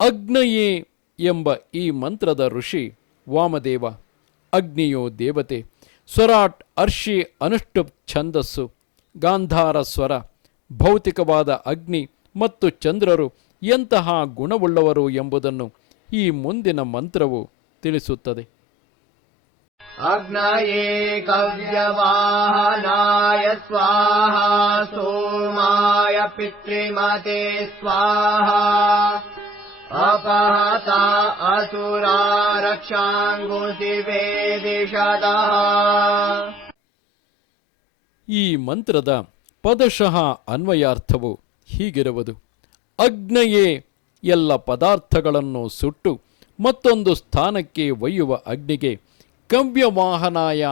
ಅಗ್ನಯೇ ಎಂಬ ಈ ಮಂತ್ರದ ಋಷಿ ವಾಮದೇವ ಅಗ್ನಿಯು ದೇವತೆ ಸ್ವರಾಟ್ ಅರ್ಷಿ ಅನುಷ್ಠುಪ್ ಛಂದಸ್ಸು ಗಾಂಧಾರ ಸ್ವರ ಭೌತಿಕವಾದ ಅಗ್ನಿ ಮತ್ತು ಚಂದ್ರರು ಎಂತಹ ಗುಣವುಳ್ಳವರು ಎಂಬುದನ್ನು ಈ ಮುಂದಿನ ಮಂತ್ರವು ತಿಳಿಸುತ್ತದೆ अग्नये कव्यवाहनाय स्वाहा सोमाय पितृमते स्वाहा अपहता असुरा रक्षाङ्गुशिवेदिशदः ಈ ಮಂತ್ರದ ಪದಶಃ ಅನ್ವಯಾರ್ಥವು ಹೀಗಿರುವುದು ಅಗ್ನಯೇ ಎಲ್ಲ ಪದಾರ್ಥಗಳನ್ನು ಸುಟ್ಟು ಮತ್ತೊಂದು ಸ್ಥಾನಕ್ಕೆ ಒಯ್ಯುವ ಅಗ್ನಿಗೆ ಕವ್ಯವಾಹನಾಯ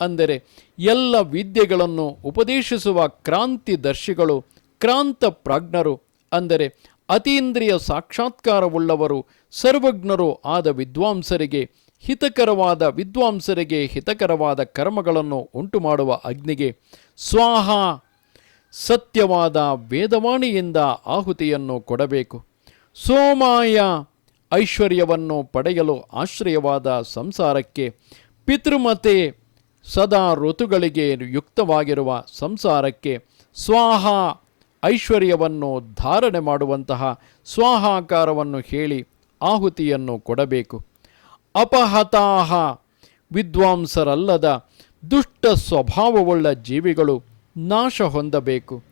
ಅಂದರೆ ಎಲ್ಲ ವಿದ್ಯೆಗಳನ್ನು ಉಪದೇಶಿಸುವ ಕ್ರಾಂತಿದರ್ಶಿಗಳು ಕ್ರಾಂತ ಪ್ರಾಜ್ಞರು ಅಂದರೆ ಅತೀಂದ್ರಿಯ ಸಾಕ್ಷಾತ್ಕಾರವುಳ್ಳವರು ಸರ್ವಜ್ಞರು ಆದ ವಿದ್ವಾಂಸರಿಗೆ, ಹಿತಕರವಾದ ವಿದ್ವಾಂಸರಿಗೆ ಹಿತಕರವಾದ ಕರ್ಮಗಳನ್ನು ಉಂಟುಮಾಡುವ ಅಗ್ನಿಗೆ ಸ್ವಾಹ, ಸತ್ಯವಾದ ವೇದವಾಣಿಯಿಂದ ಆಹುತಿಯನ್ನು ಕೊಡಬೇಕು. ಸೋಮಾಯ ಐಶ್ವರ್ಯವನ್ನು ಪಡೆಯಲು ಆಶ್ರಯವಾದ ಸಂಸಾರಕ್ಕೆ ಪಿತೃಮತೆ ಸದಾ ಋತುಗಳಿಗೆ ಯುಕ್ತವಾಗಿರುವ ಸಂಸಾರಕ್ಕೆ ಸ್ವಾಹ ಐಶ್ವರ್ಯವನ್ನು ಧಾರಣೆ ಮಾಡುವಂತಹ ಸ್ವಾಹಾಕಾರವನ್ನು ಹೇಳಿ ಆಹುತಿಯನ್ನು ಕೊಡಬೇಕು. ಅಪಹತಾಹ, ವಿದ್ವಾಂಸರಲ್ಲದ ದುಷ್ಟ ಸ್ವಭಾವವುಳ್ಳ ಜೀವಿಗಳು ನಾಶ ಹೊಂದಬೇಕು.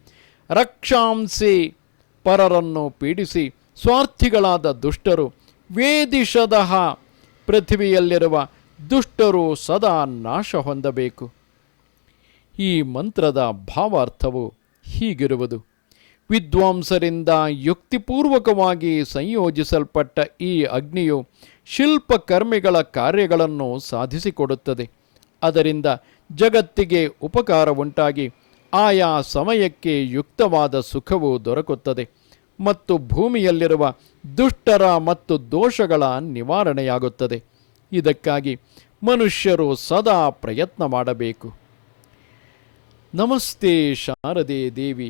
ರಕ್ಷಾಂಸಿ ಪರರನ್ನು ಪೀಡಿಸಿ ಸ್ವಾರ್ಥಿಗಳಾದ ದುಷ್ಟರು ವೇದಿಷದಹ ಪೃಥ್ವಿಯಲ್ಲಿರುವ ದುಷ್ಟರು ಸದಾ ನಾಶ ಹೊಂದಬೇಕು. ಈ ಮಂತ್ರದ ಭಾವಾರ್ಥವು ಹೀಗಿರುವುದು. ವಿದ್ವಾಂಸರಿಂದ ಯುಕ್ತಿಪೂರ್ವಕವಾಗಿ ಸಂಯೋಜಿಸಲ್ಪಟ್ಟ ಈ ಅಗ್ನಿಯು ಶಿಲ್ಪಕರ್ಮಿಗಳ ಕಾರ್ಯಗಳನ್ನು ಸಾಧಿಸಿಕೊಡುತ್ತದೆ. ಅದರಿಂದ ಜಗತ್ತಿಗೆ ಉಪಕಾರ ಉಂಟಾಗಿ ಆಯಾ ಸಮಯಕ್ಕೆ ಯುಕ್ತವಾದ ಸುಖವು ದೊರಕುತ್ತದೆ ಮತ್ತು ಭೂಮಿಯಲ್ಲಿರುವ ದುಷ್ಟರ ಮತ್ತು ದೋಷಗಳ ನಿವಾರಣೆಯಾಗುತ್ತದೆ. ಇದಕ್ಕಾಗಿ ಮನುಷ್ಯರು ಸದಾ ಪ್ರಯತ್ನ ಮಾಡಬೇಕು. ನಮಸ್ತೆ ಶಾರದೆ ದೇವಿ.